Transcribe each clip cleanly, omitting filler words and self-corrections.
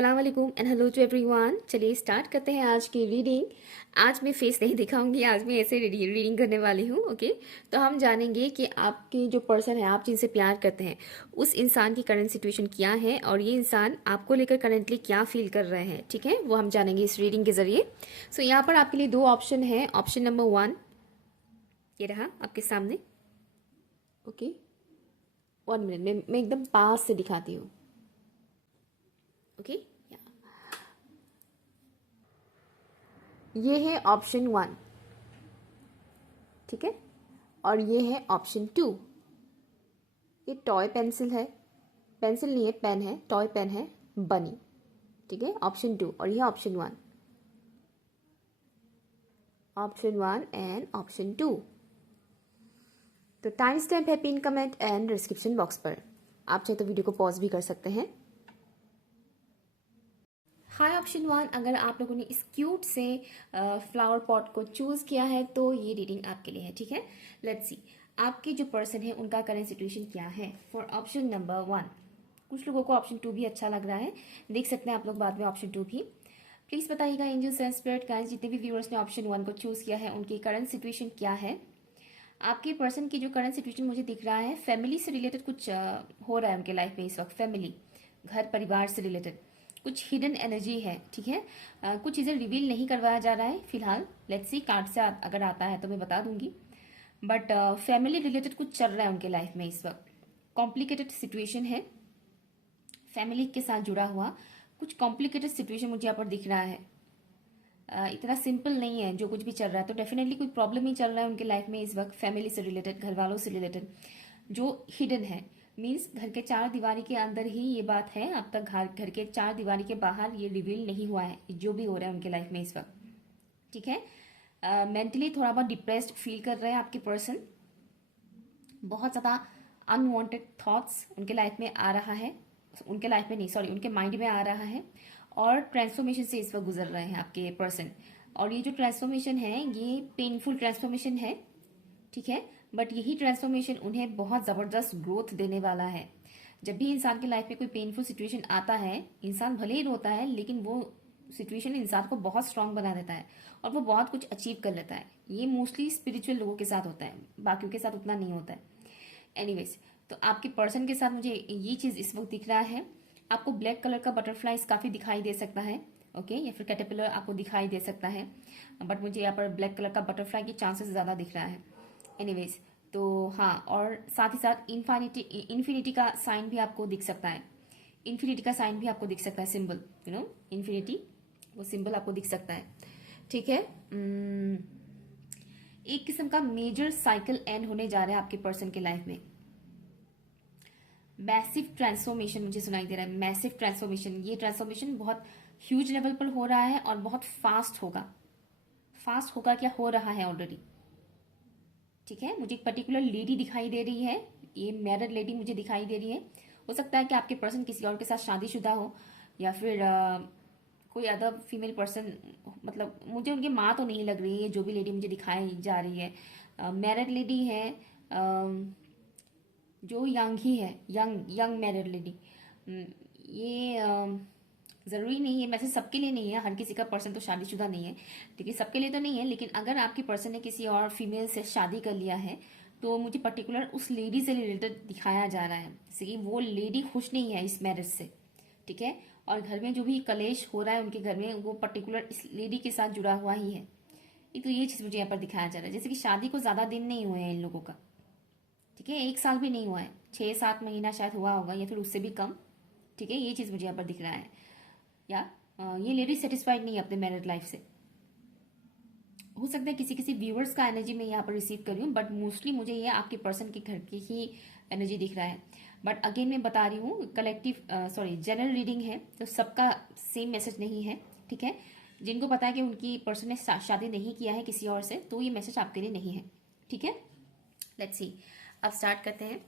अस्सलाम वालेकुम and hello to everyone. चलिए स्टार्ट करते हैं आज की रीडिंग। आज मैं फेस नहीं दिखाऊंगी, आज मैं ऐसे रीडिंग करने वाली हूँ। ओके, तो हम जानेंगे कि आपके जो पर्सन है, आप जिनसे प्यार करते हैं, उस इंसान की करंट सिचुएशन क्या है और ये इंसान आपको लेकर करंटली क्या फील कर रहे हैं। ठीक है, वो हम जानेंगे इस रीडिंग के जरिए। सो यहाँ पर आपके लिए दो ऑप्शन है। ऑप्शन नंबर 1 ये रहा आपके सामने। ओके, 1 मिनट मैं एकदम पास से दिखाती हूँ। ओके, ये है ऑप्शन 1, ठीक है, और ये है ऑप्शन 2। ये टॉय पेंसिल है, पेंसिल नहीं है, पेन है, टॉय पेन है, बनी। ठीक है, ऑप्शन 2 और ये ऑप्शन 1। Option 1 and option 2। तो टाइम स्टैम्प है pin comment and description box पर। आप चाहे तो वीडियो को पॉज भी कर सकते हैं। हाय ऑप्शन 1, अगर आप लोगों ने इस क्यूट से फ्लावर पॉट को चूज किया है तो ये रीडिंग आपके लिए है। ठीक है, लेट्स सी आपके जो पर्सन है उनका करंट सिचुएशन क्या है फॉर ऑप्शन नंबर 1। कुछ लोगों को ऑप्शन 2 भी अच्छा लग रहा है, देख सकते हैं आप लोग बाद में ऑप्शन 2 भी। प्लीज बताइएगा एंजल्स एंड स्पिरिट गाइस, जितने भी व्यूअर्स ने ऑप्शन 1 को चूज किया है उनकी करंट सिचुएशन क्या है। आपके पर्सन की जो करंट सिचुएशन मुझे दिख रहा है, फैमिली से रिलेटेड कुछ हो रहा है उनके लाइफ में इस वक्त। फैमिली, घर परिवार से रिलेटेड कुछ हिडन एनर्जी है। ठीक है, कुछ चीज़ें रिवील नहीं करवाया जा रहा है फिलहाल। लेट्स सी कार्ड से अगर आता है तो मैं बता दूंगी, बट फैमिली रिलेटेड कुछ चल रहा है उनके लाइफ में इस वक्त। कॉम्प्लिकेटेड सिचुएशन है, फैमिली के साथ जुड़ा हुआ कुछ कॉम्प्लिकेटेड सिचुएशन मुझे यहाँ पर दिख रहा है। इतना सिंपल नहीं है जो कुछ भी चल रहा है, तो डेफिनेटली कोई प्रॉब्लम ही चल रहा है उनके लाइफ में इस वक्त, फैमिली से रिलेटेड, घर वालों से रिलेटेड, जो हिडन है। मीन्स घर के चार दीवारी के अंदर ही ये बात है, अब तक घर के चार दीवारी के बाहर ये रिवील नहीं हुआ है जो भी हो रहा है उनके लाइफ में इस वक्त। ठीक है, मेंटली थोड़ा बहुत डिप्रेस्ड फील कर रहे हैं आपके पर्सन। बहुत ज़्यादा अनवांटेड थॉट्स उनके लाइफ में आ रहा है, उनके लाइफ में नहीं, सॉरी, उनके माइंड में आ रहा है। और ट्रांसफॉर्मेशन से इस वक्त गुजर रहे हैं आपके पर्सन। और ये जो ट्रांसफॉर्मेशन है ये पेनफुल ट्रांसफॉर्मेशन है। ठीक है, बट यही ट्रांसफॉर्मेशन उन्हें बहुत ज़बरदस्त ग्रोथ देने वाला है। जब भी इंसान की लाइफ में कोई पेनफुल सिचुएशन आता है, इंसान भले ही रोता है लेकिन वो सिचुएशन इंसान को बहुत स्ट्रांग बना देता है और वो बहुत कुछ अचीव कर लेता है। ये मोस्टली स्पिरिचुअल लोगों के साथ होता है, बाकियों के साथ उतना नहीं होता है। एनीवेज, तो आपके पर्सन के साथ मुझे ये चीज़ इस वक्त दिख रहा है। आपको ब्लैक कलर का बटरफ्लाइज काफ़ी दिखाई दे सकता है। ओके, या फिर कैटरपिलर आपको दिखाई दे सकता है, बट मुझे यहाँ पर ब्लैक कलर का बटरफ्लाई के चांसेस ज़्यादा दिख रहा है। एनीवेज, तो हाँ, और साथ ही साथ इन्फिनिटी का साइन भी आपको दिख सकता है। इन्फिनिटी का साइन भी आपको दिख सकता है, सिंबल, इन्फिनिटी, वो सिंबल आपको दिख सकता है। ठीक है, एक किस्म का मेजर साइकिल एंड होने जा रहा है आपके पर्सन के लाइफ में। मैसिव ट्रांसफॉर्मेशन मुझे सुनाई दे रहा है, मैसिव ट्रांसफॉर्मेशन। ये ट्रांसफॉर्मेशन बहुत ह्यूज लेवल पर हो रहा है और बहुत फास्ट होगा। फास्ट होगा क्या, हो रहा है ऑलरेडी। ठीक है, मुझे एक पर्टिकुलर लेडी दिखाई दे रही है, ये मैरिड लेडी मुझे दिखाई दे रही है। हो सकता है कि आपके पर्सन किसी और के साथ शादीशुदा हो, या फिर कोई अदर फीमेल पर्सन, मतलब मुझे उनकी माँ तो नहीं लग रही है, जो भी लेडी मुझे दिखाई जा रही है मैरिड लेडी है, जो यंग ही है, यंग मैरिड लेडी। ये ज़रूरी नहीं है, वैसे सबके लिए नहीं है, हर किसी का पर्सन तो शादीशुदा नहीं है, ठीक है, सबके लिए तो नहीं है। लेकिन अगर आपके पर्सन ने किसी और फीमेल से शादी कर लिया है तो मुझे पर्टिकुलर उस लेडी से रिलेटेड दिखाया जा रहा है, जैसे कि वो लेडी खुश नहीं है इस मैरिज से। ठीक है, और घर में जो भी कलेश हो रहा है उनके घर में, वो पर्टिकुलर इस लेडी के साथ जुड़ा हुआ ही है। एक तो ये चीज़ मुझे यहाँ पर दिखाया जा रहा है, जैसे कि शादी को ज़्यादा दिन नहीं हुए हैं इन लोगों का। ठीक है, 1 साल भी नहीं हुआ है, 6-7 महीना शायद हुआ होगा, या फिर उससे भी कम। ठीक है, ये चीज़ मुझे यहाँ पर दिख रहा है। या ये लेडी सेटिस्फाइड नहीं है अपने मैरिड लाइफ से। हो सकता है किसी किसी व्यूअर्स का एनर्जी मैं यहाँ पर रिसीव कर रही हूँ, बट मोस्टली मुझे ये आपके पर्सन के घर की ही एनर्जी दिख रहा है। बट अगेन मैं बता रही हूँ, कलेक्टिव सॉरी जनरल रीडिंग है, तो सबका सेम मैसेज नहीं है। ठीक है, जिनको पता है कि उनकी पर्सन ने शादी नहीं किया है किसी और से, तो ये मैसेज आपके लिए नहीं है। ठीक है, लेट्स सी, अब स्टार्ट करते हैं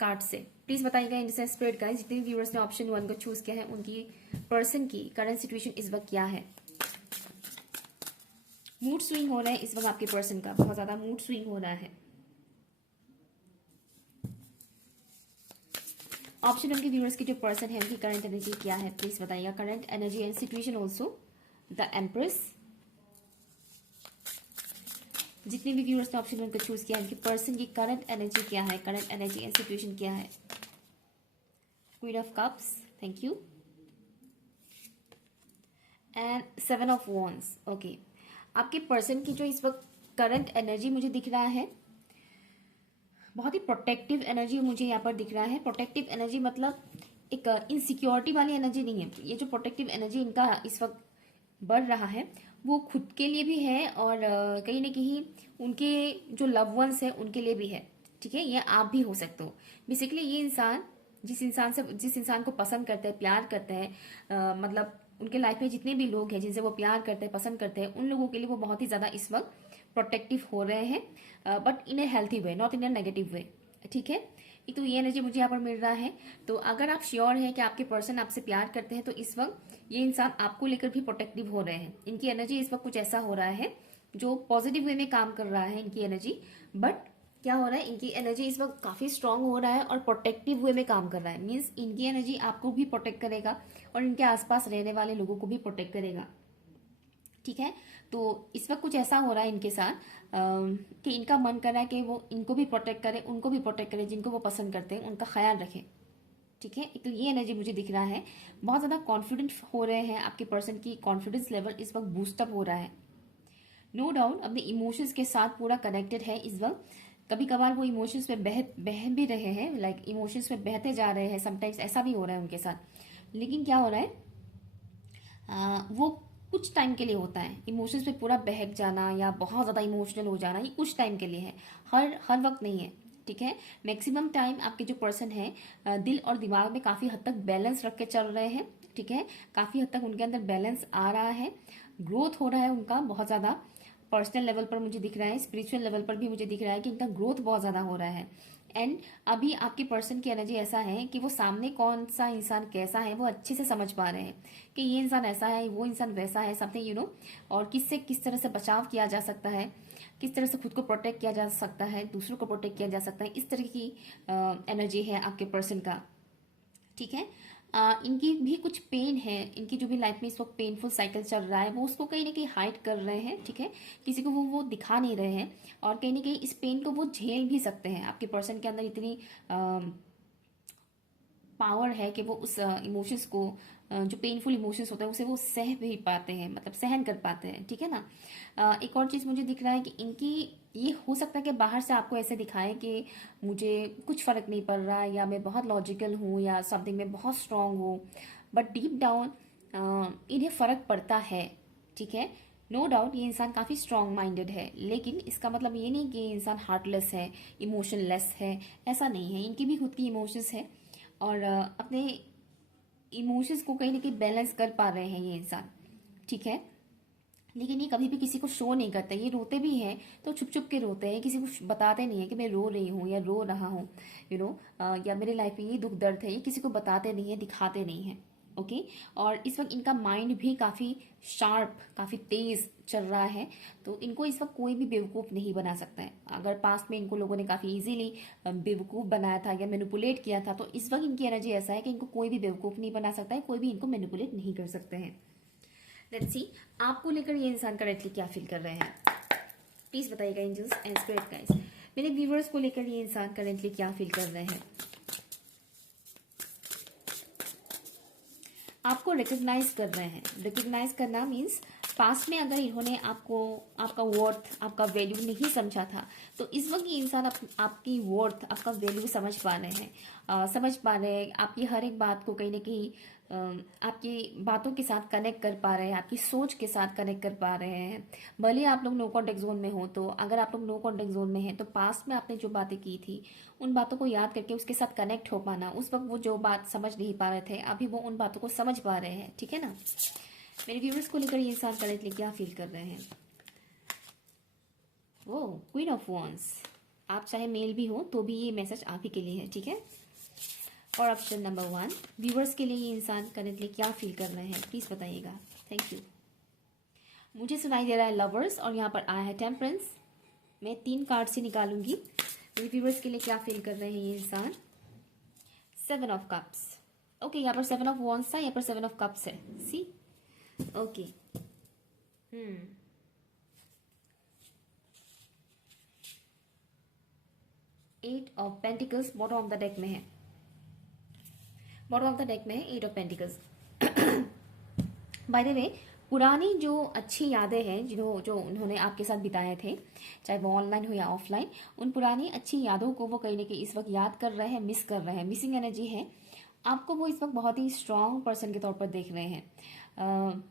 कार्ड से। प्लीज बताइएगा इन स्पिरिट गाइस, जितने व्यूअर्स ने ऑप्शन 1 को चूज किया है उनकी पर्सन की करंट सिचुएशन इस वक्त क्या है। मूड स्विंग हो रहा है इस वक्त आपके पर्सन का, बहुत ज्यादा मूड स्विंग हो रहा है। ऑप्शन वन के व्यूअर्स की जो पर्सन है उनकी करंट एनर्जी क्या है, प्लीज बताइएगा। Current energy and situation also the empress. जितने भी व्यूअर्स ने ऑप्शन वन को चूज किया उनकी पर्सन की करंट एनर्जी क्या है, करंट एनर्जी एंड सिचुएशन क्या है। Queen of cups, thank you. And 7 of wands, okay. आपके पर्सन की जो इस वक्त करंट एनर्जी मुझे दिख रहा है, बहुत ही प्रोटेक्टिव एनर्जी मुझे यहाँ पर दिख रहा है। प्रोटेक्टिव एनर्जी मतलब एक इनसिक्योरिटी वाली एनर्जी नहीं है। ये जो प्रोटेक्टिव एनर्जी इनका इस वक्त बढ़ रहा है वो खुद के लिए भी है और कहीं ना कहीं उनके जो लव वंस है उनके लिए भी है, ठीक है। ये आप भी हो सकते हो। बेसिकली ये इंसान जिस इंसान को पसंद करते हैं, प्यार करते हैं, मतलब उनके लाइफ में जितने भी लोग हैं जिनसे वो प्यार करते हैं, पसंद करते हैं, उन लोगों के लिए वो बहुत ही ज्यादा इस वक्त प्रोटेक्टिव हो रहे हैं, but in A healthy way, not in A negative way, ठीक है। एक तो ये एनर्जी मुझे यहाँ पर मिल रहा है। तो अगर आप श्योर हैं कि आपके पर्सन आपसे प्यार करते हैं तो इस वक्त ये इंसान आपको लेकर भी प्रोटेक्टिव हो रहे हैं। इनकी एनर्जी इस वक्त कुछ ऐसा हो रहा है जो पॉजिटिव वे में काम कर रहा है इनकी एनर्जी, बट क्या हो रहा है, इनकी एनर्जी इस वक्त काफी स्ट्रांग हो रहा है और प्रोटेक्टिव वे में काम कर रहा है। मीन्स इनकी एनर्जी आपको भी प्रोटेक्ट करेगा और इनके आसपास रहने वाले लोगों को भी प्रोटेक्ट करेगा, ठीक है। तो इस वक्त कुछ ऐसा हो रहा है इनके साथ कि इनका मन कर रहा है कि वो इनको भी प्रोटेक्ट करे, उनको भी प्रोटेक्ट करे, जिनको वो पसंद करते हैं उनका ख्याल रखें, ठीक है। एक तो ये एनर्जी मुझे दिख रहा है। बहुत ज्यादा कॉन्फिडेंट हो रहे हैं, आपके पर्सन की कॉन्फिडेंस लेवल इस वक्त बूस्टअप हो रहा है। नो डाउट अपने इमोशंस के साथ पूरा कनेक्टेड है इस वक्त। कभी कभार वो इमोशंस में बह भी रहे हैं, लाइक इमोशंस में बहते जा रहे हैं, समटाइम्स ऐसा भी हो रहा है उनके साथ। लेकिन क्या हो रहा है, वो कुछ टाइम के लिए होता है। इमोशंस पे पूरा बहक जाना या बहुत ज्यादा इमोशनल हो जाना ये कुछ टाइम के लिए है, हर वक्त नहीं है, ठीक है। मैक्सिमम टाइम आपके जो पर्सन है दिल और दिमाग में काफी हद तक बैलेंस रख के चल रहे हैं, ठीक है। काफी हद तक उनके अंदर बैलेंस आ रहा है, ग्रोथ हो रहा है उनका बहुत ज्यादा। पर्सनल लेवल पर मुझे दिख रहा है, स्पिरिचुअल लेवल पर भी मुझे दिख रहा है कि इनका ग्रोथ बहुत ज्यादा हो रहा है। एंड अभी आपके पर्सन की एनर्जी ऐसा है कि वो सामने कौन सा इंसान कैसा है वो अच्छे से समझ पा रहे हैं कि ये इंसान ऐसा है, वो इंसान वैसा है, समथिंग यू नो। और किससे किस तरह से बचाव किया जा सकता है, किस तरह से खुद को प्रोटेक्ट किया जा सकता है, दूसरों को प्रोटेक्ट किया जा सकता है, इस तरह की एनर्जी है आपके पर्सन का, ठीक है। इनकी भी कुछ पेन है, इनकी जो भी लाइफ में इस वक्त पेनफुल साइकिल चल रहा है वो उसको कहीं ना कहीं हाइड कर रहे हैं, ठीक है। किसी को वो दिखा नहीं रहे हैं और कहीं ना कहीं इस पेन को वो झेल भी सकते हैं। आपके पर्सन के अंदर इतनी पावर है कि वो उस इमोशंस को, जो पेनफुल इमोशंस होते हैं उसे वो सह भी पाते हैं, मतलब सहन कर पाते हैं, ठीक है ना। एक और चीज मुझे दिख रहा है कि इनकी ये हो सकता है कि बाहर से आपको ऐसे दिखाएं कि मुझे कुछ फर्क नहीं पड़ रहा या मैं बहुत लॉजिकल हूँ या समथिंग में बहुत स्ट्रांग हूँ, बट डीप डाउन इन्हें फर्क पड़ता है, ठीक है। नो डाउट ये इंसान काफी स्ट्रांग माइंडेड है, लेकिन इसका मतलब ये नहीं कि ये इंसान हार्टलेस है, इमोशनलेस है, ऐसा नहीं है। इनकी भी खुद की इमोशंस है और अपने इमोशंस को कहीं ना कहीं बैलेंस कर पा रहे हैं ये इंसान, ठीक है। लेकिन ये कभी भी किसी को शो नहीं करते। ये रोते भी हैं तो छुप छुप के रोते हैं, किसी को बताते नहीं है कि मैं रो रही हूँ या रो रहा हूँ, यू नो, या मेरे लाइफ में ये दुख दर्द है, ये किसी को बताते नहीं है, दिखाते नहीं है, ओके। और इस वक्त इनका माइंड भी काफी शार्प, काफी तेज चल रहा है। तो इनको इस वक्त कोई भी बेवकूफ नहीं बना सकता है। अगर पास्ट में इनको लोगों ने काफी इजीली बेवकूफ बनाया था या मैनिपुलेट किया था, तो इस वक्त इनकी एनर्जी ऐसा है कि इनको कोई भी बेवकूफ नहीं बना सकता है, कोई भी इनको मैनिपुलेट नहीं कर सकते हैं। लेट्स सी आपको लेकर ये इंसान करेंटली क्या फील कर रहे हैं, प्लीज बताइएगा एंजल्स एंड स्पिरिट गाइस। मेरे व्यूवर्स को लेकर ये इंसान करेंटली क्या फील कर रहे हैं। आपको रिकॉग्नाइज कर रहे हैं। रिकॉग्नाइज करना मीन्स पास्ट में अगर इन्होंने आपको, आपका वर्थ, आपका वैल्यू नहीं समझा था, तो इस वक्त ये इंसान आपकी वर्थ, आपका वैल्यू समझ पा रहे हैं, समझ पा रहे हैं। आपकी हर एक बात को कहीं ना कहीं आपकी बातों के साथ कनेक्ट कर पा रहे हैं, आपकी सोच के साथ कनेक्ट कर पा रहे हैं। भले आप लोग नो कॉन्टेक्ट जोन में हो, तो अगर आप लोग नो कॉन्टेक्ट जोन में हैं तो पास्ट में आपने जो बातें की थी उन बातों को याद करके उसके साथ कनेक्ट हो पाना। उस वक्त वो जो बात समझ नहीं पा रहे थे, अभी वो उन बातों को समझ पा रहे हैं, ठीक है ना। मेरे व्यूअर्स को लेकर ये इंसान करेंटली क्या फील कर रहे हैं। वो क्वीन ऑफ वॉन्ड्स, आप चाहे मेल भी हो तो भी ये मैसेज आप ही के लिए है, ठीक है। और ऑप्शन नंबर 1 व्यूअर्स के लिए ये इंसान करेंटली क्या फील कर रहे हैं, प्लीज बताइएगा। Thank you. मुझे सुनाई दे रहा है लवर्स और यहाँ पर आया है टेम्परेंस। मैं 3 कार्ड से निकालूंगी। मेरे व्यूअर्स के लिए क्या फील कर रहे हैं ये इंसान। 7 ऑफ कप्स। ओके, यहाँ पर 7 ऑफ वॉन्स था, यहाँ पर 7 ऑफ कप्स है। See, okay. 8 of pentacles bottom of the deck में है, बॉटम ऑफ द डेक में है 8 of pentacles. By the way, पुरानी जो अच्छी यादें हैं जो उन्होंने आपके साथ बिताए थे, चाहे वो ऑनलाइन हो या ऑफलाइन, उन पुरानी अच्छी यादों को वो कहीं ना कहीं इस वक्त याद कर रहे हैं, मिस कर रहे हैं, मिसिंग एनर्जी है। आपको वो इस वक्त बहुत ही स्ट्रांग पर्सन के तौर पर देख रहे हैं,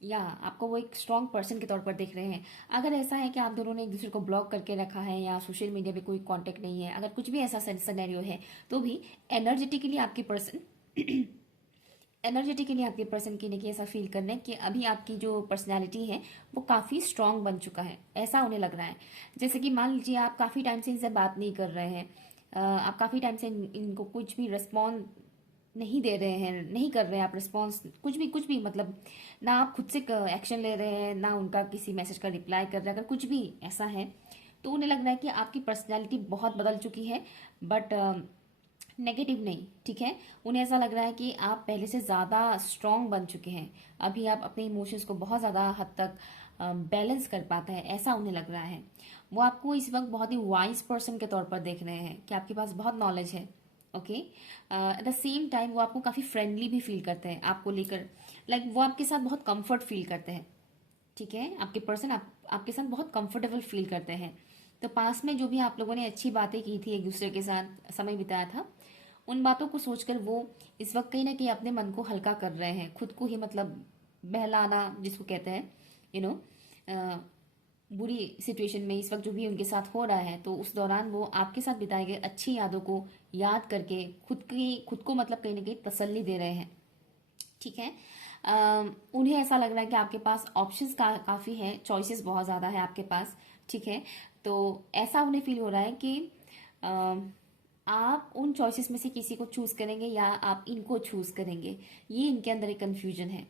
या आपको वो एक स्ट्रांग पर्सन के तौर पर देख रहे हैं। अगर ऐसा है कि आप दोनों ने एक दूसरे को ब्लॉक करके रखा है या सोशल मीडिया पे कोई कांटेक्ट नहीं है, अगर कुछ भी ऐसा सिनेरियो है, तो भी एनर्जेटिकली आपकी पर्सन एनर्जेटिकली आपके पर्सन की नहीं ऐसा फील करना है कि अभी आपकी जो पर्सनैलिटी है वो काफ़ी स्ट्रांग बन चुका है, ऐसा उन्हें लग रहा है। जैसे कि मान लीजिए आप काफ़ी टाइम से इनसे बात नहीं कर रहे हैं, आप काफ़ी टाइम से इनको कुछ भी रिस्पॉन्स नहीं दे रहे हैं, नहीं कर रहे हैं आप रिस्पॉन्स, कुछ भी मतलब ना आप खुद से एक्शन ले रहे हैं, ना उनका किसी मैसेज का रिप्लाई कर रहे हैं। अगर कुछ भी ऐसा है तो उन्हें लग रहा है कि आपकी पर्सनैलिटी बहुत बदल चुकी है, बट नेगेटिव नहीं, ठीक है। उन्हें ऐसा लग रहा है कि आप पहले से ज़्यादा स्ट्रांग बन चुके हैं, अभी आप अपने इमोशंस को बहुत ज़्यादा हद तक बैलेंस कर पाते हैं, ऐसा उन्हें लग रहा है। वो आपको इस वक्त बहुत ही वाइज पर्सन के तौर पर देख रहे हैं कि आपके पास बहुत नॉलेज है। Okay, at the same time वो आपको काफ़ी फ्रेंडली भी फील करते हैं आपको लेकर, लाइक वो आपके साथ बहुत कंफर्ट फील करते हैं, ठीक है। आपके पर्सन आपके साथ बहुत कंफर्टेबल फील करते हैं। तो पास में जो भी आप लोगों ने अच्छी बातें की थी, एक दूसरे के साथ समय बिताया था, उन बातों को सोचकर वो इस वक्त कहीं ना कहीं अपने मन को हल्का कर रहे हैं, खुद को ही मतलब बहलाना जिसको कहते हैं, यू नो, बुरी सिचुएशन में इस वक्त जो भी उनके साथ हो रहा है, तो उस दौरान वो आपके साथ बिताए गए अच्छी यादों को याद करके खुद को मतलब कहीं ना कहीं तसल्ली दे रहे हैं, ठीक है। उन्हें ऐसा लग रहा है कि आपके पास ऑप्शंस काफ़ी हैं, चॉइसेस बहुत ज़्यादा है आपके पास, ठीक है। तो ऐसा उन्हें फील हो रहा है कि आप उन चॉइसेस में से किसी को चूज करेंगे या आप इनको चूज करेंगे, ये इनके अंदर एक कंफ्यूजन है।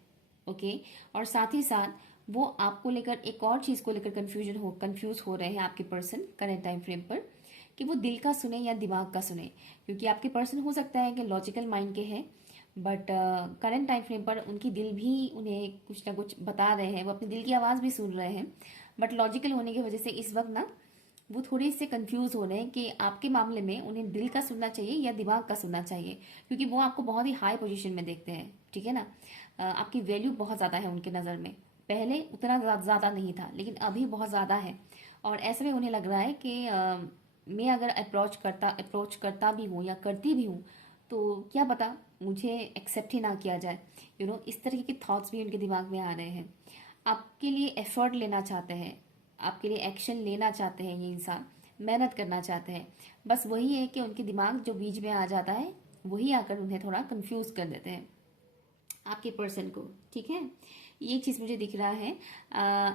ओके, और साथ ही साथ वो आपको लेकर एक और चीज को लेकर कंफ्यूज हो रहे हैं आपके पर्सन करंट टाइम फ्रेम पर, कि वो दिल का सुने या दिमाग का सुने। क्योंकि आपके पर्सन हो सकता है कि लॉजिकल माइंड के हैं, बट करंट टाइम फ्रेम पर उनकी दिल भी उन्हें कुछ ना कुछ बता रहे हैं, वो अपने दिल की आवाज़ भी सुन रहे हैं, बट लॉजिकल होने की वजह से इस वक्त ना वो थोड़े से कंफ्यूज हो रहे हैं कि आपके मामले में उन्हें दिल का सुनना चाहिए या दिमाग का सुनना चाहिए, क्योंकि वो आपको बहुत ही हाई पोजीशन में देखते हैं, ठीक है ना। आपकी वैल्यू बहुत ज़्यादा है उनके नज़र में, पहले उतना ज़्यादा नहीं था लेकिन अभी बहुत ज़्यादा है। और ऐसे में उन्हें लग रहा है कि मैं अगर अप्रोच करता भी हूँ या करती भी हूँ, तो क्या पता मुझे एक्सेप्ट ही ना किया जाए, इस तरीके के थॉट्स भी उनके दिमाग में आ रहे हैं। आपके लिए एफर्ट लेना चाहते हैं, आपके लिए एक्शन लेना चाहते हैं, ये इंसान मेहनत करना चाहते हैं, बस वही है कि उनके दिमाग जो बीच में आ जाता है वही आकर उन्हें थोड़ा कंफ्यूज कर देते हैं आपके पर्सन को, ठीक है। ये चीज़ मुझे दिख रहा है।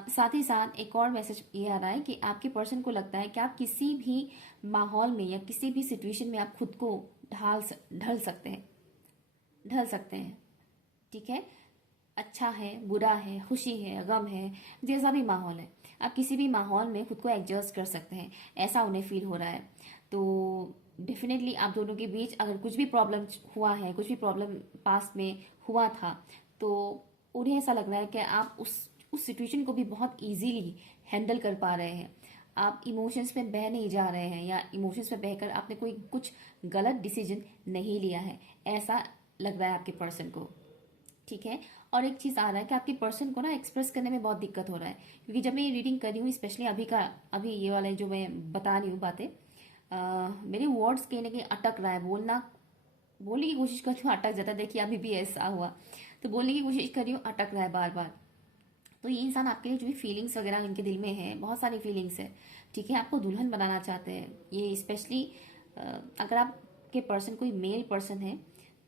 साथ ही साथ एक और मैसेज ये आ रहा है कि आपके पर्सन को लगता है कि आप किसी भी माहौल में या किसी भी सिचुएशन में आप खुद को ढल सकते हैं, ठीक है। अच्छा है, बुरा है, खुशी है, गम है, जैसा भी माहौल है, आप किसी भी माहौल में खुद को एडजस्ट कर सकते हैं, ऐसा उन्हें फील हो रहा है। तो डेफिनेटली आप दोनों के बीच अगर कुछ भी प्रॉब्लम हुआ है, कुछ भी प्रॉब्लम पास्ट में हुआ था, तो उन्हें ऐसा लग रहा है कि आप उस सिचुएशन को भी बहुत इजीली हैंडल कर पा रहे हैं। आप इमोशंस में बह नहीं जा रहे हैं, या इमोशंस में बहकर आपने कुछ गलत डिसीजन नहीं लिया है, ऐसा लग रहा है आपके पर्सन को, ठीक है। और एक चीज़ आ रहा है कि आपके पर्सन को ना एक्सप्रेस करने में बहुत दिक्कत हो रहा है, क्योंकि जब मैं ये रीडिंग कर रही हूँ, स्पेशली अभी ये वाला जो मैं बता रही हूँ बातें, मेरे वर्ड्स कहीं ना कहीं अटक रहा है, बोलने की कोशिश कर रही हूँ, अटक जाता है। देखिए अभी भी ऐसा हुआ, तो बोलने की कोशिश कर रही हूँ, अटक रहा है बार बार। तो ये इंसान आपके लिए जो भी फीलिंग्स वगैरह इनके दिल में है, बहुत सारी फीलिंग्स है, ठीक है। आपको दुल्हन बनाना चाहते हैं ये, स्पेशली अगर आपके पर्सन कोई मेल पर्सन है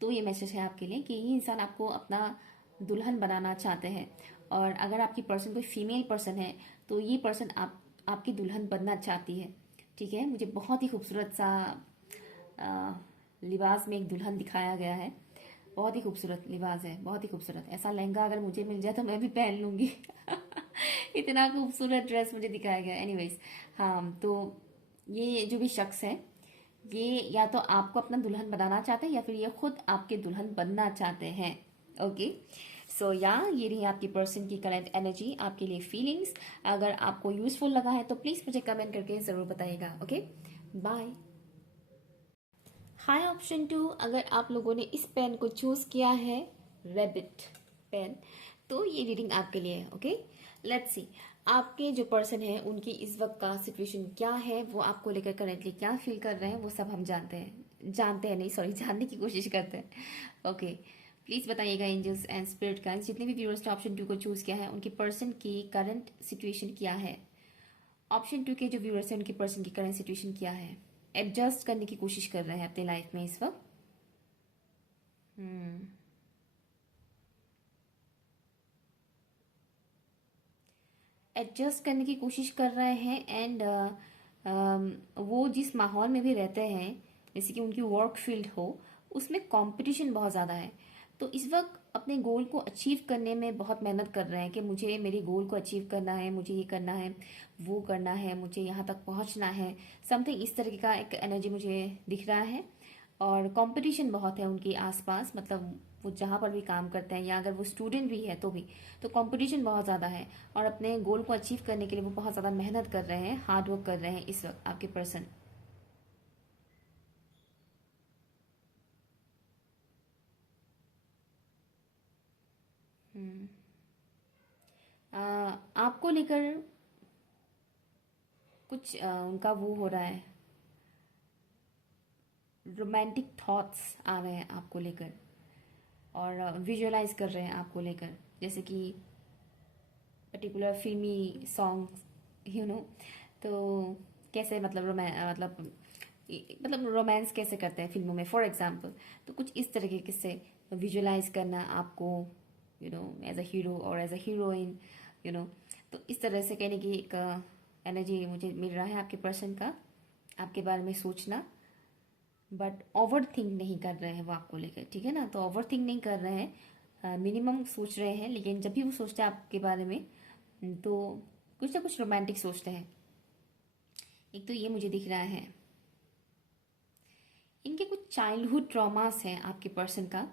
तो ये मैसेज है आपके लिए कि ये इंसान आपको अपना दुल्हन बनाना चाहते हैं। और अगर आपकी पर्सन कोई फीमेल पर्सन है तो ये पर्सन आपकी दुल्हन बनना चाहती है, ठीक है। मुझे बहुत ही खूबसूरत सा लिबास में एक दुल्हन दिखाया गया है, बहुत ही खूबसूरत लिबास है, बहुत ही खूबसूरत। ऐसा लहंगा अगर मुझे मिल जाए तो मैं भी पहन लूंगी इतना खूबसूरत ड्रेस मुझे दिखाया गया। एनीवेज, हाँ, तो ये जो भी शख्स है ये या तो आपको अपना दुल्हन बनाना चाहते हैं या फिर ये खुद आपके दुल्हन बनना चाहते हैं। ओके, सो या ये रही आपकी पर्सन की करंट एनर्जी, आपके लिए फीलिंग्स। अगर आपको यूजफुल लगा है तो प्लीज मुझे कमेंट करके जरूर बताइएगा। Okay, bye. हाय ऑप्शन 2, अगर आप लोगों ने इस पेन को चूज किया है, रेबिट पेन, तो ये रीडिंग आपके लिए है। ओके, लेट्स सी आपके जो पर्सन है उनकी इस वक्त का सिचुएशन क्या है, वो आपको लेकर करेंटली क्या फील कर रहे हैं, वो सब हम जानते हैं नहीं, सॉरी, जानने की कोशिश करते हैं। ओके, प्लीज बताइएगा एंजल्स एंड स्पिरिट गाइड्स, जितने भी व्यूअर्स ने ऑप्शन 2 को चूज किया है उनकी पर्सन की करंट सिचुएशन क्या है। ऑप्शन 2 के जो व्यूअर्स हैं उनकी पर्सन की करंट सिचुएशन क्या है, एडजस्ट करने की कोशिश कर रहे हैं अपने लाइफ में इस वक्त। एडजस्ट करने की कोशिश कर रहे हैं एंड वो जिस माहौल में भी रहते हैं, जैसे कि उनकी वर्क फील्ड हो, उसमें कंपटीशन बहुत ज़्यादा है। तो इस वक्त अपने गोल को अचीव करने में बहुत मेहनत कर रहे हैं कि मुझे मेरे गोल को अचीव करना है, मुझे ये करना है, वो करना है, मुझे यहाँ तक पहुँचना है, समथिंग इस तरीके का एक एनर्जी मुझे दिख रहा है। और कंपटीशन बहुत है उनके आसपास, मतलब वो जहाँ पर भी काम करते हैं या अगर वो स्टूडेंट भी है तो भी, तो कंपटीशन बहुत ज़्यादा है। और अपने गोल को अचीव करने के लिए वो बहुत ज़्यादा मेहनत कर रहे हैं, हार्ड वर्क कर रहे हैं इस वक्त आपके पर्सन। आपको लेकर कुछ उनका वो हो रहा है, रोमांटिक थॉट्स आ रहे हैं आपको लेकर, और विजुअलाइज कर रहे हैं आपको लेकर, जैसे कि पर्टिकुलर फिल्मी सॉन्ग, तो कैसे मतलब मतलब रोमांस कैसे करते हैं फिल्मों में फॉर एग्जांपल, तो कुछ इस तरीके से विजुअलाइज करना आपको, एज अ हीरो और as a heroine, you know तो इस तरह से कहने की एक एनर्जी मुझे मिल रहा है आपके पर्सन का, आपके बारे में सोचना। बट ओवर थिंक नहीं कर रहे हैं वो आपको लेकर, ठीक है ना, तो ओवर थिंक नहीं कर रहे हैं, मिनिमम सोच रहे हैं, लेकिन जब भी वो सोचते हैं आपके बारे में तो कुछ ना कुछ रोमांटिक सोचते हैं। एक तो ये मुझे दिख रहा है, इनके कुछ चाइल्डहुड ट्रॉमास हैं आपके पर्सन का।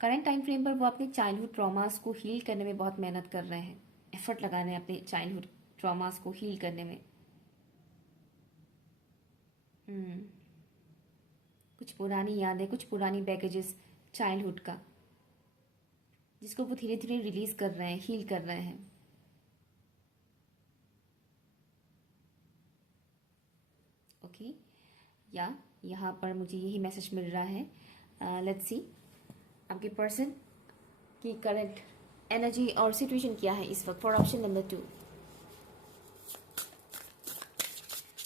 करंट टाइम फ्रेम पर वो अपने चाइल्डहुड ट्रॉमास को हील करने में बहुत मेहनत कर रहे हैं, एफर्ट लगा रहे हैं अपने चाइल्डहुड ट्रॉमास को हील करने में। हम्म, कुछ पुरानी यादें, कुछ पुरानी बैगेजेस चाइल्डहुड का, जिसको वो धीरे धीरे रिलीज कर रहे हैं, हील कर रहे हैं। ओके, या यहाँ पर मुझे यही मैसेज मिल रहा है। लेट्स सी आपके पर्सन की करंट एनर्जी और सिचुएशन क्या है इस वक्त फॉर ऑप्शन नंबर 2।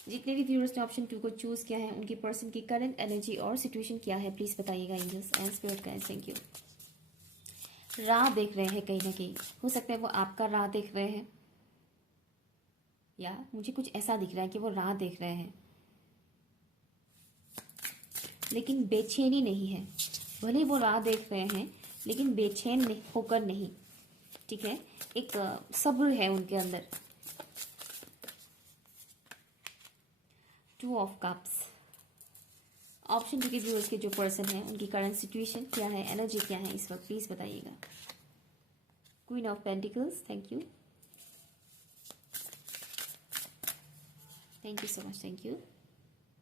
जितने भी व्यूअर्स ने ऑप्शन 2 को चूज किया है उनकी पर्सन की करंट एनर्जी और सिचुएशन क्या है, प्लीज बताइएगा angels and spirit guides, thank you. राह देख रहे हैं कहीं ना कहीं, हो सकता है वो आपका राह देख रहे हैं, या मुझे कुछ ऐसा दिख रहा है कि वो राह देख रहे हैं, लेकिन बेचैनी नहीं है। भले वो राह देख रहे हैं लेकिन बेचैन होकर नहीं, ठीक है, एक सब्र है उनके अंदर। 2 ऑफ कप्स, ऑप्शन 2 के व्यूअर्स के जो पर्सन है उनकी करंट सिचुएशन क्या है, एनर्जी क्या है इस वक्त, प्लीज बताइएगा। Queen of pentacles, thank you, thank you so much, thank you.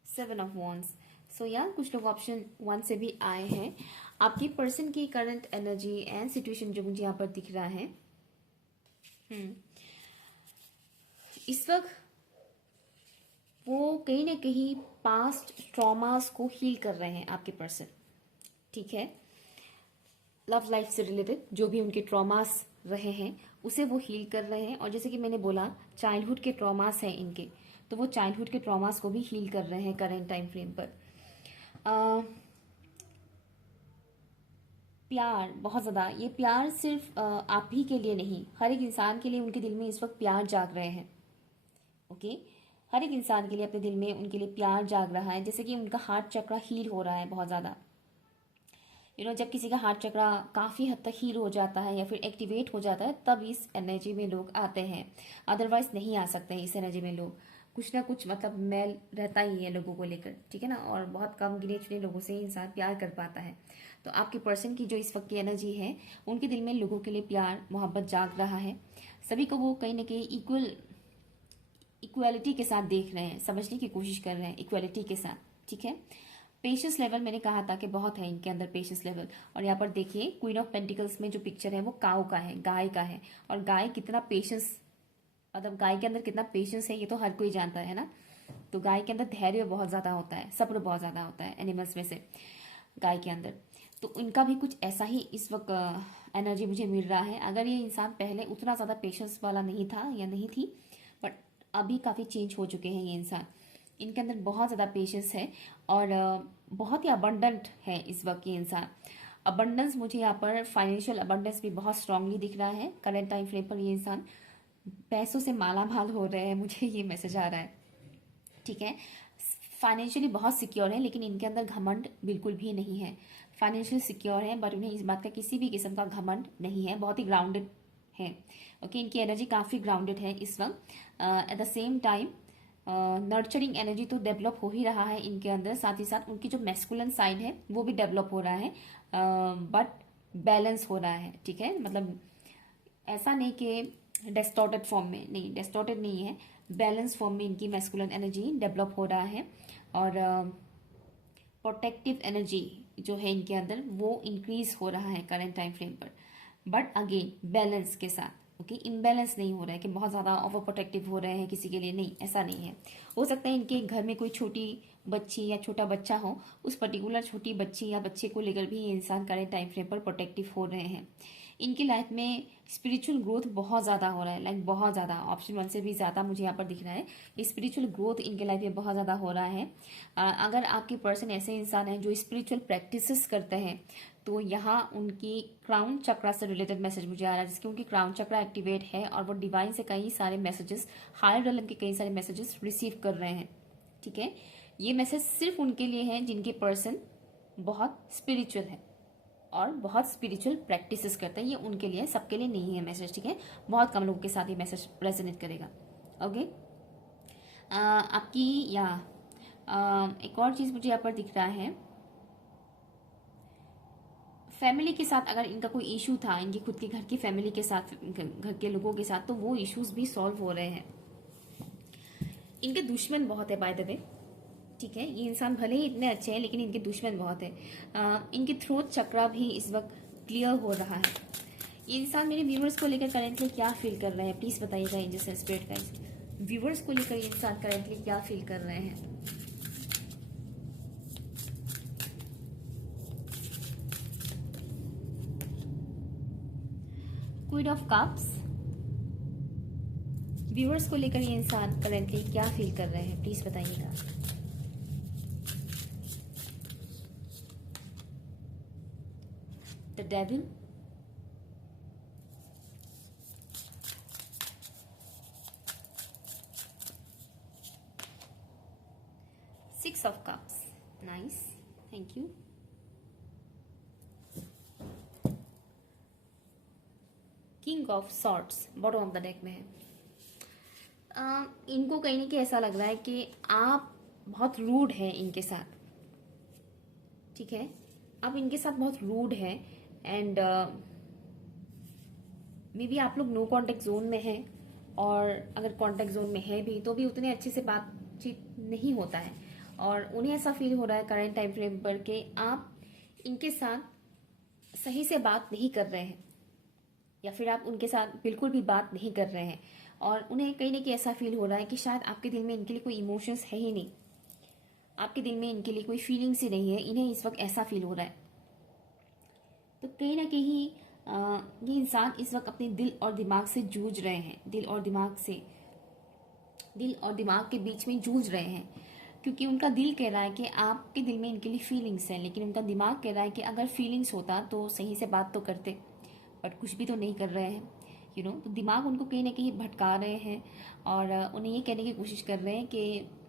7 of wands, so या कुछ लोग ऑप्शन 1 से भी आए हैं। आपकी पर्सन की करंट एनर्जी एंड सिचुएशन जो मुझे यहाँ पर दिख रहा है, इस वक्त वो कहीं ना कहीं पास्ट ट्रॉमास को हील कर रहे हैं आपके पर्सन, ठीक है, लव लाइफ से रिलेटेड जो भी उनके ट्रॉमास रहे हैं उसे वो हील कर रहे हैं। और जैसे कि मैंने बोला चाइल्डहुड के ट्रॉमास हैं इनके, तो वो चाइल्डहुड के ट्रॉमास को भी हील कर रहे हैं करेंट टाइम फ्रेम पर। प्यार बहुत ज़्यादा, ये प्यार सिर्फ आप ही के लिए नहीं, हर एक इंसान के लिए उनके दिल में इस वक्त प्यार जाग रहे हैं। ओके, हर एक इंसान के लिए अपने दिल में उनके लिए प्यार जाग रहा है, जैसे कि उनका हार्ट चक्रा हील हो रहा है बहुत ज़्यादा। जब किसी का हार्ट चक्रा काफ़ी हद तक हील हो जाता है या फिर एक्टिवेट हो जाता है, तब इस एनर्जी में लोग आते हैं, अदरवाइज नहीं आ सकते हैं इस एनर्जी में लोग। कुछ ना कुछ मतलब मैल रहता ही है लोगों को लेकर, ठीक है ना, और बहुत कम गिने चुने लोगों से इंसान प्यार कर पाता है। तो आपके पर्सन की जो इस वक्त की एनर्जी है, उनके दिल में लोगों के लिए प्यार मोहब्बत जाग रहा है। सभी को वो कहीं ना कहीं इक्वालिटी के साथ देख रहे हैं, समझने की कोशिश कर रहे हैं इक्वालिटी के साथ, ठीक है। पेशेंस लेवल मैंने कहा था कि बहुत है इनके अंदर पेशेंस लेवल। और यहाँ पर देखिए क्वीन ऑफ पेंटिकल्स में जो पिक्चर है वो काऊ का है, गाय का है। और गाय कितना पेशेंस, मतलब गाय के अंदर कितना पेशेंस है ये तो हर कोई जानता है ना। तो गाय के अंदर धैर्य बहुत ज़्यादा होता है, सब्र बहुत ज़्यादा होता है एनिमल्स में से गाय के अंदर। तो इनका भी कुछ ऐसा ही इस वक्त एनर्जी मुझे मिल रहा है। अगर ये इंसान पहले उतना ज़्यादा पेशेंस वाला नहीं था या नहीं थी, बट अभी काफ़ी चेंज हो चुके हैं ये इंसान। इनके अंदर बहुत ज़्यादा पेशेंस है और बहुत ही अबंडेंट है इस वक्त ये इंसान। अबंडेंस मुझे यहाँ पर फाइनेंशियल अबंडेंस भी बहुत स्ट्रांगली दिख रहा है। करंट टाइम फ्रेम पर ये इंसान पैसों से माला माल हो रहे हैं, मुझे ये मैसेज आ रहा है, ठीक है। फाइनेंशियली बहुत सिक्योर है, लेकिन इनके अंदर घमंड बिल्कुल भी नहीं है। फाइनेंशियल सिक्योर है बट उन्हें इस बात का किसी भी किस्म का घमंड नहीं है, बहुत ही ग्राउंडेड है। ओके, इनकी एनर्जी काफ़ी ग्राउंडेड है इस वक्त। At the same time nurturing energy तो डेवलप हो ही रहा है इनके अंदर, साथ ही साथ उनकी जो मैस्कुलिन साइड है वो भी डेवलप हो रहा है, बट बैलेंस हो रहा है, ठीक है। मतलब ऐसा नहीं कि डिस्टॉर्टेड फॉर्म में, नहीं डिस्टॉर्टेड नहीं है, बैलेंस फॉर्म में इनकी मैस्कुलिन एनर्जी डेवलप हो रहा है। और प्रोटेक्टिव एनर्जी जो है इनके अंदर वो इंक्रीज हो रहा है करंट टाइम फ्रेम पर, बट अगेन बैलेंस के साथ। ओके, इनबैलेंस नहीं हो रहा है कि बहुत ज़्यादा ओवर प्रोटेक्टिव हो रहे हैं किसी के लिए, नहीं ऐसा नहीं है। हो सकता है इनके घर में कोई छोटी बच्ची या छोटा बच्चा हो, उस पर्टिकुलर छोटी बच्ची या बच्चे को लेकर भी ये इंसान करंट टाइम फ्रेम पर प्रोटेक्टिव हो रहे हैं। इनकी लाइफ में स्पिरिचुअल ग्रोथ बहुत ज़्यादा हो रहा है, लाइक बहुत ज़्यादा, ऑप्शन 1 से भी ज़्यादा मुझे यहाँ पर दिख रहा है। स्पिरिचुअल ग्रोथ इनके लाइफ में बहुत ज़्यादा हो रहा है। अगर आपके पर्सन ऐसे इंसान हैं जो स्पिरिचुअल प्रैक्टिसेस करते हैं, तो यहाँ उनकी क्राउन चक्रा से रिलेटेड मैसेज मुझे आ रहा है, जिसकी उनकी क्राउन चक्रा एक्टिवेट है और वो डिवाइन से कई सारे मैसेजेस, हायर रियलम के कई सारे मैसेजेस रिसीव कर रहे हैं, ठीक है। ये मैसेज सिर्फ उनके लिए है जिनके पर्सन बहुत स्पिरिचुअल है और बहुत स्पिरिचुअल प्रैक्टिसेस करते हैं, ये उनके लिए, सबके लिए नहीं है मैसेज, ठीक है। बहुत कम लोगों के साथ ये मैसेज रेजोनेट करेगा। ओके, आपकी या एक और चीज़ मुझे यहाँ पर दिख रहा है, फैमिली के साथ अगर इनका कोई इशू था, इनके खुद के घर की फैमिली के साथ, घर के लोगों के साथ, तो वो इश्यूज भी सॉल्व हो रहे हैं। इनके दुश्मन बहुत है बाय द वे, ठीक है। ये इंसान भले ही इतने अच्छे हैं लेकिन इनके दुश्मन बहुत है। इनके थ्रोट चक्रा भी इस वक्त क्लियर हो रहा है। ये इंसान मेरे व्यूवर्स को लेकर करेंटली क्या फील कर रहे हैं, प्लीज़ बताइएगा angels and spirit guides. Viewers को लेकर ये इंसान करेंटली क्या फील कर रहे हैं। क्वीन ऑफ कप्स, व्यूवर्स को लेकर ये इंसान करेंटली क्या फील कर रहे हैं, प्लीज़ बताइएगा। The devil, six of cups, nice, thank you. King of swords bottom of the deck में है। इनको कहीं ना कहीं ऐसा लग रहा है कि आप बहुत रूड हैं इनके साथ, ठीक है। आप इनके साथ बहुत रूड है एंड मे बी आप लोग नो कांटेक्ट जोन में हैं, और अगर कांटेक्ट जोन में है भी तो भी उतने अच्छे से बातचीत नहीं होता है, और उन्हें ऐसा फील हो रहा है करंट टाइम फ्रेम पर कि आप इनके साथ सही से बात नहीं कर रहे हैं, या फिर आप उनके साथ बिल्कुल भी बात नहीं कर रहे हैं, और उन्हें कहीं ना कहीं ऐसा फील हो रहा है कि शायद आपके दिल में इनके लिए कोई इमोशंस है ही नहीं, आपके दिल में इनके लिए कोई फीलिंग्स ही नहीं है, इन्हें इस वक्त ऐसा फील हो रहा है। तो कहीं ना कहीं ये इंसान इस वक्त अपने दिल और दिमाग से जूझ रहे हैं, दिल और दिमाग के बीच में जूझ रहे हैं, क्योंकि उनका दिल कह रहा है कि आपके दिल में इनके लिए फीलिंग्स हैं, लेकिन उनका दिमाग कह रहा है कि अगर फीलिंग्स होता तो सही से बात तो करते, बट कुछ भी तो नहीं कर रहे हैं, तो दिमाग उनको कहीं ना कहीं भटका रहे हैं, और उन्हें ये कहने की कोशिश कर रहे हैं कि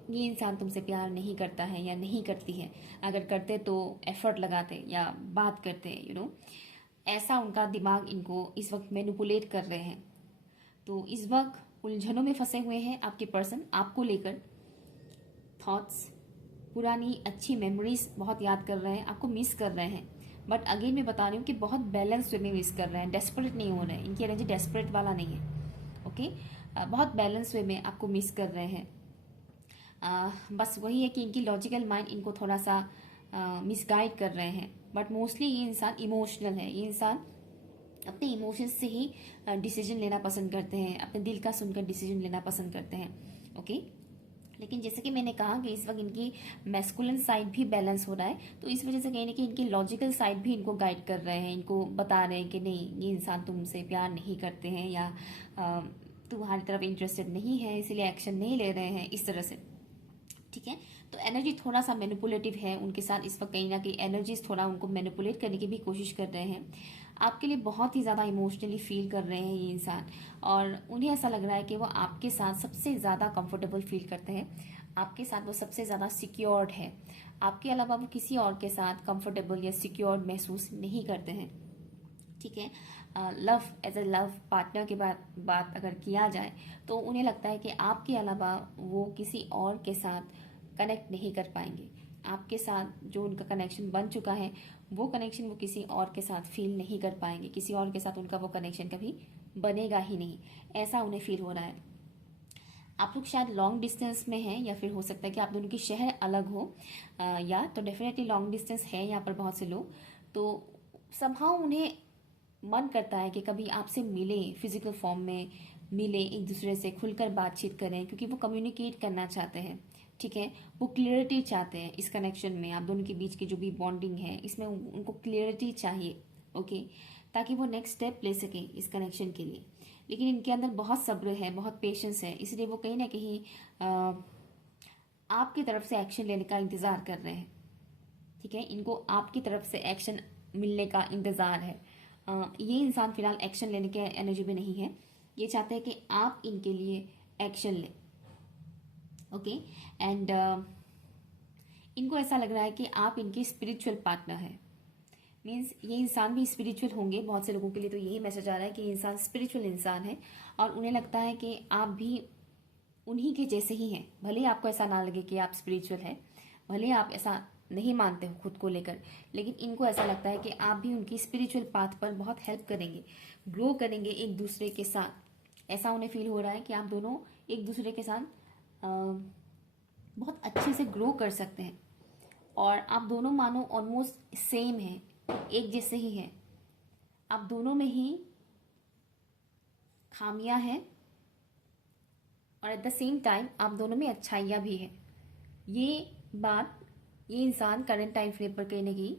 ये इंसान तुमसे प्यार नहीं करता है या नहीं करती है, अगर करते तो एफर्ट लगाते या बात करते, ऐसा उनका दिमाग इनको इस वक्त मैनिपुलेट कर रहे हैं। तो इस वक्त उलझनों में फंसे हुए हैं आपके पर्सन आपको लेकर। थॉट्स, पुरानी अच्छी मेमोरीज बहुत याद कर रहे हैं, आपको मिस कर रहे हैं। बट अगेन मैं बता रही हूँ कि बहुत बैलेंस वे में मिस कर रहे हैं, डेस्परेट नहीं हो रहे हैं। इनकी एनर्जी डेस्परेट वाला नहीं है। ओके, बहुत बैलेंस वे में आपको मिस कर रहे हैं। बस वही है कि इनकी लॉजिकल माइंड इनको थोड़ा सा मिसगाइड कर रहे हैं। बट मोस्टली ये इंसान इमोशनल है। ये इंसान अपने इमोशंस से ही डिसीजन लेना पसंद करते हैं, अपने दिल का सुनकर डिसीजन लेना पसंद करते हैं। ओके, लेकिन जैसे कि मैंने कहा कि इस वक्त इनकी मैस्कुलिन साइड भी बैलेंस हो रहा है, तो इस वजह से कहीं ना कहीं इनकी लॉजिकल साइड भी इनको गाइड कर रहे हैं, इनको बता रहे हैं कि नहीं, ये इंसान तुमसे प्यार नहीं करते हैं या तुम्हारी तरफ इंटरेस्टेड नहीं है, इसीलिए एक्शन नहीं ले रहे हैं, इस तरह से। ठीक है, तो एनर्जी थोड़ा सा मैनिपुलेटिव है उनके साथ इस वक्त। कहीं ना कहीं एनर्जीज थोड़ा उनको मैनिपुलेट करने की भी कोशिश कर रहे हैं। आपके लिए बहुत ही ज़्यादा इमोशनली फील कर रहे हैं ये इंसान, और उन्हें ऐसा लग रहा है कि वो आपके साथ सबसे ज़्यादा कंफर्टेबल फील करते हैं, आपके साथ वो सबसे ज़्यादा सिक्योर्ड है। आपके अलावा वो किसी और के साथ कंफर्टेबल या सिक्योर्ड महसूस नहीं करते हैं। ठीक है, love as a love partner की बात अगर किया जाए तो उन्हें लगता है कि आपके अलावा वो किसी और के साथ कनेक्ट नहीं कर पाएंगे। आपके साथ जो उनका कनेक्शन बन चुका है वो कनेक्शन वो किसी और के साथ फील नहीं कर पाएंगे, किसी और के साथ उनका वो कनेक्शन कभी बनेगा ही नहीं, ऐसा उन्हें फील हो रहा है। आप लोग शायद लॉन्ग डिस्टेंस में हैं, या फिर हो सकता है कि आप दोनों की शहर अलग हो, या तो डेफिनेटली लॉन्ग डिस्टेंस है यहाँ पर बहुत से लोग। तो समहाउ उन्हें मन करता है कि कभी आपसे मिले, फिजिकल फॉर्म में मिले, एक दूसरे से खुलकर बातचीत करें, क्योंकि वो कम्युनिकेट करना चाहते हैं। ठीक है, वो क्लियरिटी चाहते हैं इस कनेक्शन में, आप दोनों के बीच की जो भी बॉन्डिंग है इसमें उनको क्लियरिटी चाहिए। ओके, ताकि वो नेक्स्ट स्टेप ले सकें इस कनेक्शन के लिए। लेकिन इनके अंदर बहुत सब्र है, बहुत पेशेंस है, इसलिए वो कहीं ना कहीं आपकी तरफ से एक्शन लेने का इंतज़ार कर रहे हैं। ठीक है, इनको आपकी तरफ से एक्शन मिलने का इंतज़ार है। ये इंसान फिलहाल एक्शन लेने के एनर्जी में नहीं है, ये चाहते हैं कि आप इनके लिए एक्शन लें। ओके, एंड इनको ऐसा लग रहा है कि आप इनके स्पिरिचुअल पार्टनर हैं। मीन्स ये इंसान भी स्पिरिचुअल होंगे, बहुत से लोगों के लिए तो यही मैसेज आ रहा है कि ये इंसान स्पिरिचुअल इंसान है, और उन्हें लगता है कि आप भी उन्हीं के जैसे ही हैं। भले ही आपको ऐसा ना लगे कि आप स्पिरिचुअल हैं, भले ही आप ऐसा नहीं मानते हो खुद को लेकर, लेकिन इनको ऐसा लगता है कि आप भी उनकी स्पिरिचुअल पाथ पर बहुत हेल्प करेंगे, ग्रो करेंगे एक दूसरे के साथ। ऐसा उन्हें फील हो रहा है कि आप दोनों एक दूसरे के साथ बहुत अच्छे से ग्रो कर सकते हैं, और आप दोनों मानो ऑलमोस्ट सेम हैं, एक जैसे ही हैं। आप दोनों में ही खामियां हैं, और एट द सेम टाइम आप दोनों में अच्छाइयाँ भी हैं। ये बात ये इंसान करंट टाइम फ्रेम पर कहीं ना कहीं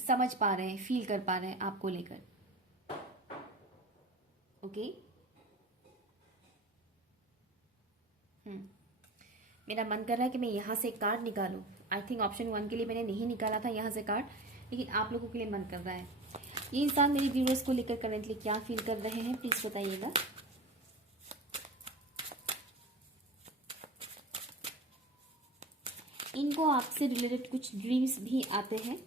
समझ पा रहे हैं, फील कर पा रहे हैं आपको लेकर। ओके, मेरा मन कर रहा है कि मैं यहाँ से कार्ड निकालूं। आई थिंक ऑप्शन 1 के लिए मैंने नहीं निकाला था यहाँ से कार्ड, लेकिन आप लोगों के लिए मन कर रहा है। ये इंसान मेरी व्यूअर्स को लेकर करेंटली क्या फील कर रहे हैं, प्लीज बताइएगा। इनको आपसे रिलेटेड कुछ ड्रीम्स भी आते हैं।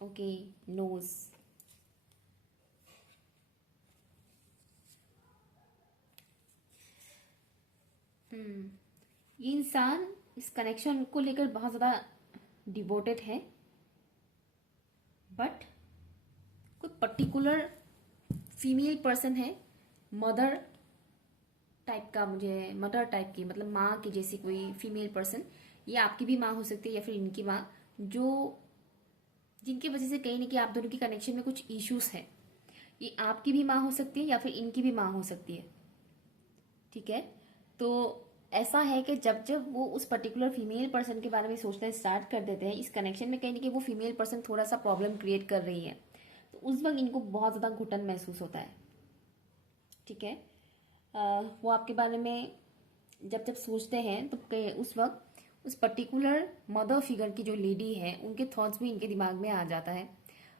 ओके, नोज, ये इंसान इस कनेक्शन को लेकर बहुत ज़्यादा डिवोटेड है, बट कोई पर्टिकुलर फीमेल पर्सन है, मदर टाइप का, मुझे मदर टाइप की, मतलब माँ की जैसी कोई फीमेल पर्सन, ये आपकी भी माँ हो सकती है या फिर इनकी माँ, जो जिनकी वजह से कहीं ना कहीं आप दोनों की कनेक्शन में कुछ इश्यूज है। ये आपकी भी माँ हो सकती है या फिर इनकी भी माँ हो सकती है। ठीक है, तो ऐसा है कि जब जब वो उस पर्टिकुलर फीमेल पर्सन के बारे में सोचना स्टार्ट कर देते हैं, इस कनेक्शन में कहीं ना कहीं वो फीमेल पर्सन थोड़ा सा प्रॉब्लम क्रिएट कर रही है, तो उस वक्त इनको बहुत ज़्यादा घुटन महसूस होता है। ठीक है, वो आपके बारे में जब जब सोचते हैं तो उस वक्त उस पर्टिकुलर मदर फिगर की जो लेडी है उनके थॉट्स भी इनके दिमाग में आ जाता है,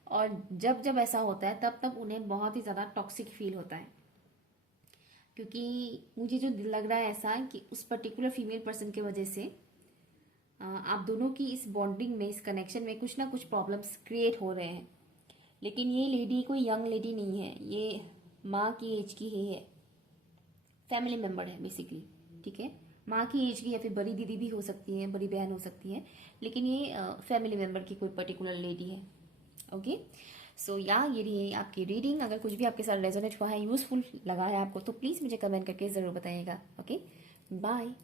और जब जब ऐसा होता है तब तब उन्हें बहुत ही ज़्यादा टॉक्सिक फील होता है। क्योंकि मुझे जो लग रहा है ऐसा कि उस पर्टिकुलर फीमेल पर्सन की वजह से आप दोनों की इस बॉन्डिंग में, इस कनेक्शन में कुछ ना कुछ प्रॉब्लम्स क्रिएट हो रहे हैं। लेकिन ये लेडी कोई यंग लेडी नहीं है, ये माँ की एज की ही है, फैमिली मेम्बर है बेसिकली, ठीक है। माँ की एज की या फिर बड़ी दीदी भी हो सकती है, बड़ी बहन हो सकती है, लेकिन ये फैमिली मेम्बर की कोई पर्टिकुलर लेडी है। ओके, सो या ये रही आपकी रीडिंग। अगर कुछ भी आपके साथ रेजोनेट हुआ है, यूजफुल लगा है आपको, तो प्लीज़ मुझे कमेंट करके ज़रूर बताइएगा। Okay, bye.